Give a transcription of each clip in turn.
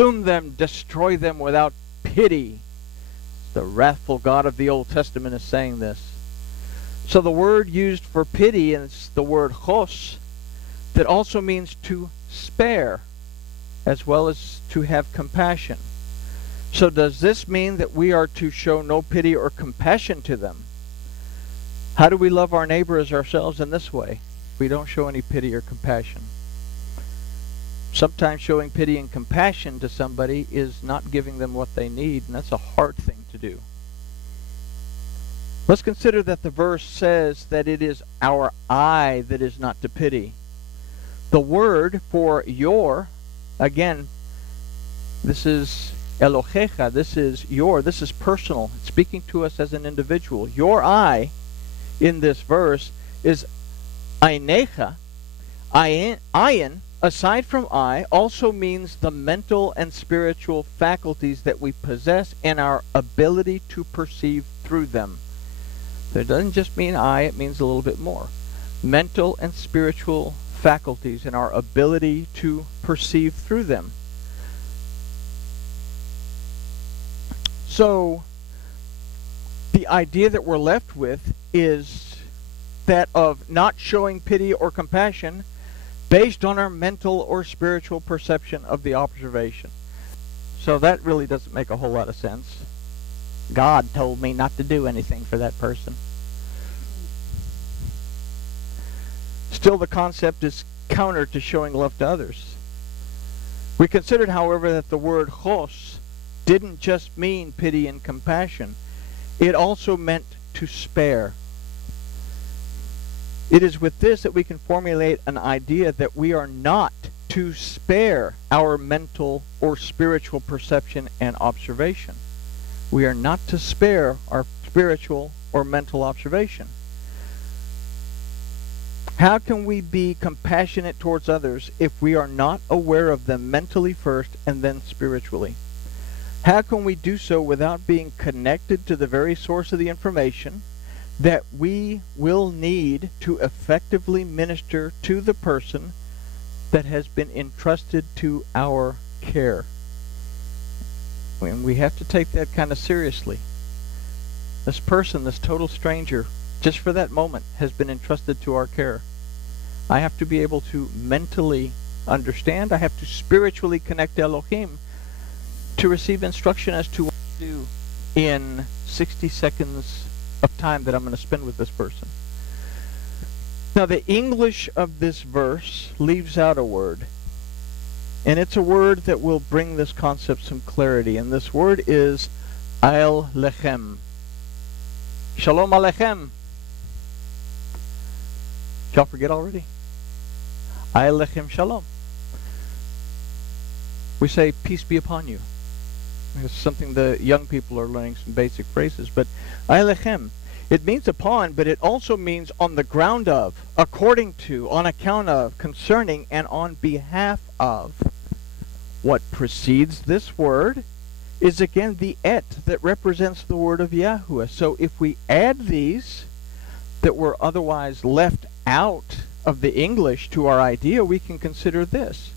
consume them, destroy them without pity. The wrathful God of the Old Testament is saying this. So the word used for pity is the word chos, that also means to spare, as well as to have compassion. So does this mean that we are to show no pity or compassion to them? How do we love our neighbor as ourselves in this way? We don't show any pity or compassion. Sometimes showing pity and compassion to somebody is not giving them what they need, and that's a hard thing to do. Let's consider that the verse says that it is our eye that is not to pity. The word for your, again, this is Elohecha, this is personal. It's speaking to us as an individual. Your eye in this verse is Einecha. Ayin, aside from eye, also means the mental and spiritual faculties that we possess and our ability to perceive through them. So it doesn't just mean eye, it means a little bit more. Mental and spiritual faculties and our ability to perceive through them. So the idea that we're left with is that of not showing pity or compassion based on our mental or spiritual perception of the observation. So that really doesn't make a whole lot of sense. God told me not to do anything for that person. Still, the concept is counter to showing love to others. We considered, however, that the word chos didn't just mean pity and compassion. It also meant to spare. It is with this that we can formulate an idea that we are not to spare our mental or spiritual perception and observation. We are not to spare our spiritual or mental observation. How can we be compassionate towards others if we are not aware of them mentally first and then spiritually? How can we do so without being connected to the very source of the information that we will need to effectively minister to the person that has been entrusted to our care? And we have to take that kind of seriously. This person, this total stranger, just for that moment, has been entrusted to our care. I have to be able to mentally understand. I have to spiritually connect to Elohim to receive instruction as to what to do in 60 seconds of time that I'm going to spend with this person. Now, the English of this verse leaves out a word. And it's a word that will bring this concept some clarity. And this word is Al Lechem. Shalom Alechem. Did y'all forget already? Al Lechem Shalom. We say, peace be upon you. It's something the young people are learning, some basic phrases. But Al Lechem, it means upon, but it also means on the ground of, according to, on account of, concerning, and on behalf of. What precedes this word is again the et that represents the word of Yahuwah. So if we add these that were otherwise left out of the English to our idea, we can consider this.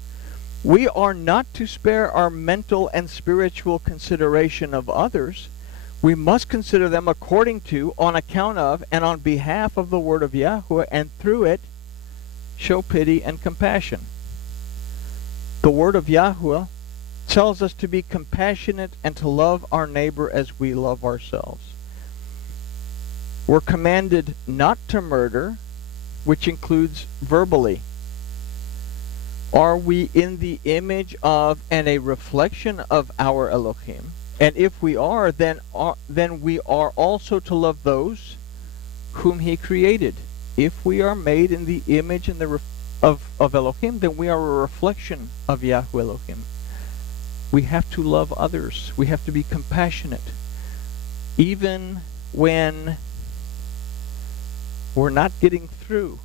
We are not to spare our mental and spiritual consideration of others. We must consider them according to, on account of, and on behalf of the word of Yahuwah, and through it show pity and compassion. The word of Yahuwah tells us to be compassionate and to love our neighbor as we love ourselves. We're commanded not to murder, which includes verbally. Are we in the image of and a reflection of our Elohim? And if we are, then we are also to love those whom He created. If we are made in the image and the of Elohim, then we are a reflection of Yahweh Elohim. We have to love others. We have to be compassionate. Even when we're not getting through,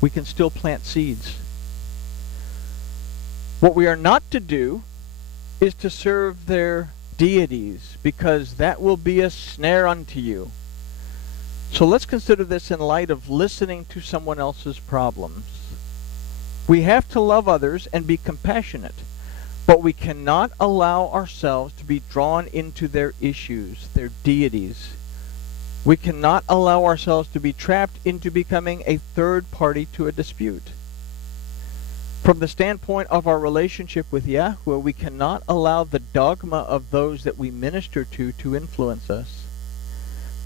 we can still plant seeds. What we are not to do is to serve their deities, because that will be a snare unto you. So let's consider this in light of listening to someone else's problems. We have to love others and be compassionate, But we cannot allow ourselves to be drawn into their issues, their deities. We cannot allow ourselves to be trapped into becoming a third party to a dispute. From the standpoint of our relationship with Yahweh, we cannot allow the dogma of those that we minister to influence us.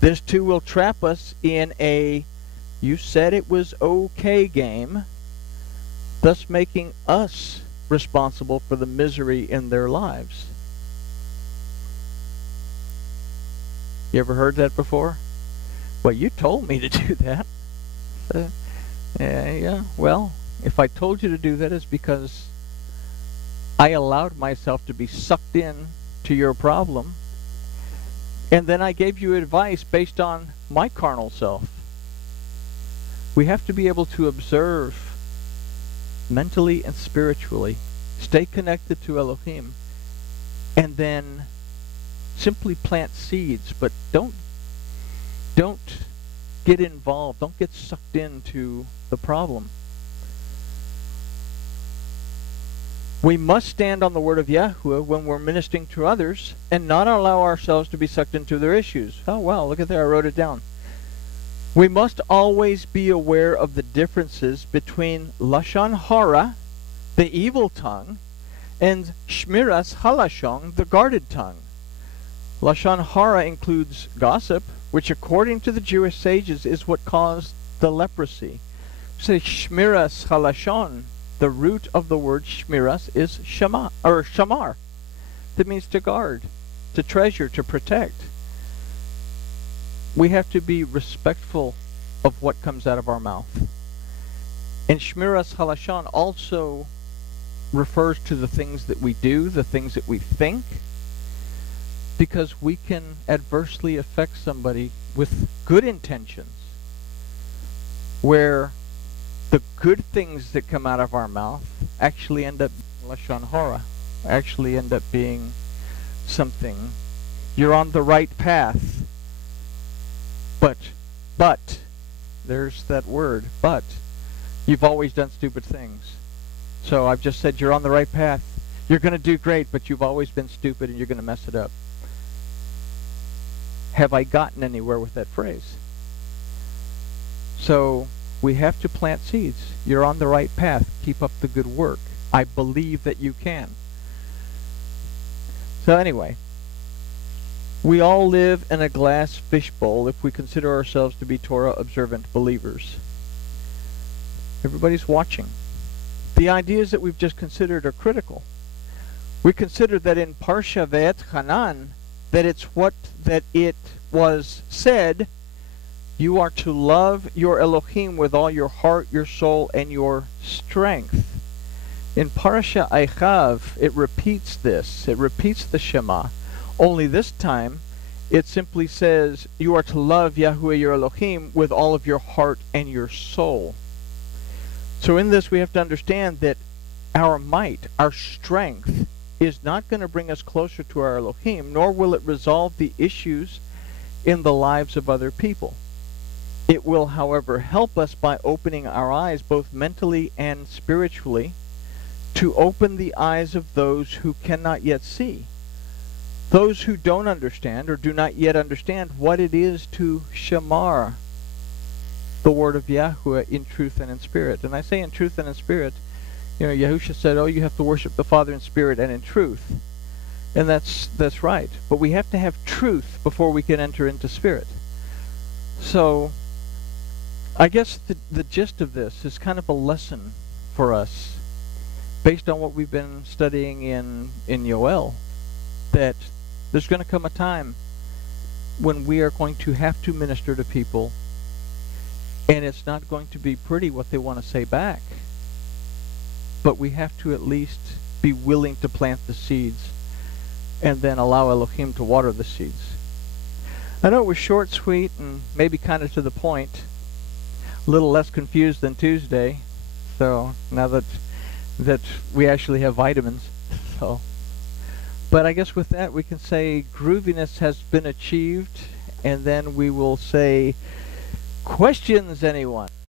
This too will trap us in a "you said it was okay" game, thus making us responsible for the misery in their lives. You ever heard that before? Well, you told me to do that. Yeah, well, if I told you to do that, it's because I allowed myself to be sucked in to your problem, and then I gave you advice based on my carnal self. We have to be able to observe mentally and spiritually, stay connected to Elohim, and then simply plant seeds, but don't get involved, don't get sucked into the problem. We must stand on the word of Yahweh when we're ministering to others and not allow ourselves to be sucked into their issues. Oh, wow, look at there, I wrote it down. We must always be aware of the differences between Lashon Hara, the evil tongue, and Shmiras Halashon, the guarded tongue. Lashon Hara includes gossip, which according to the Jewish sages is what caused the leprosy. Say Shmiras Halashon. The root of the word Shmiras is Shema, or Shamar. That means to guard, to treasure, to protect. We have to be respectful of what comes out of our mouth. And Shmiras Halashon also refers to the things that we do, the things that we think, because we can adversely affect somebody with good intentions, where the good things that come out of our mouth actually end up being Lashon Hara, actually end up being something. You're on the right path, but, there's that word, but, you've always done stupid things. So I've just said you're on the right path. You're going to do great, but you've always been stupid and you're going to mess it up. Have I gotten anywhere with that phrase? So we have to plant seeds. You're on the right path. Keep up the good work. I believe that you can. So anyway, we all live in a glass fishbowl if we consider ourselves to be Torah observant believers. Everybody's watching. The ideas that we've just considered are critical. We consider that in Parsha Ve'et Hanan, that it was said, you are to love your Elohim with all your heart, your soul, and your strength. In Parsha Eikev, it repeats this. It repeats the Shema. Only this time, it simply says, you are to love Yahweh your Elohim with all of your heart and your soul. So in this, we have to understand that our might, our strength, is not going to bring us closer to our Elohim, nor will it resolve the issues in the lives of other people. It will, however, help us by opening our eyes, both mentally and spiritually, to open the eyes of those who cannot yet see. Those who don't understand or do not yet understand what it is to shamar the word of Yahweh in truth and in spirit. And I say in truth and in spirit, Yahusha said, you have to worship the Father in spirit and in truth. And that's right. But we have to have truth before we can enter into spirit. So I guess the gist of this is kind of a lesson for us based on what we've been studying in Yoel, that there's going to come a time when we are going to have to minister to people, and it's not going to be pretty what they want to say back. But we have to at least be willing to plant the seeds and then allow Elohim to water the seeds. I know it was short, sweet, and maybe kind of to the point. A little less confused than Tuesday. So now that we actually have vitamins. But I guess with that we can say grooviness has been achieved, and then we will say, questions, anyone?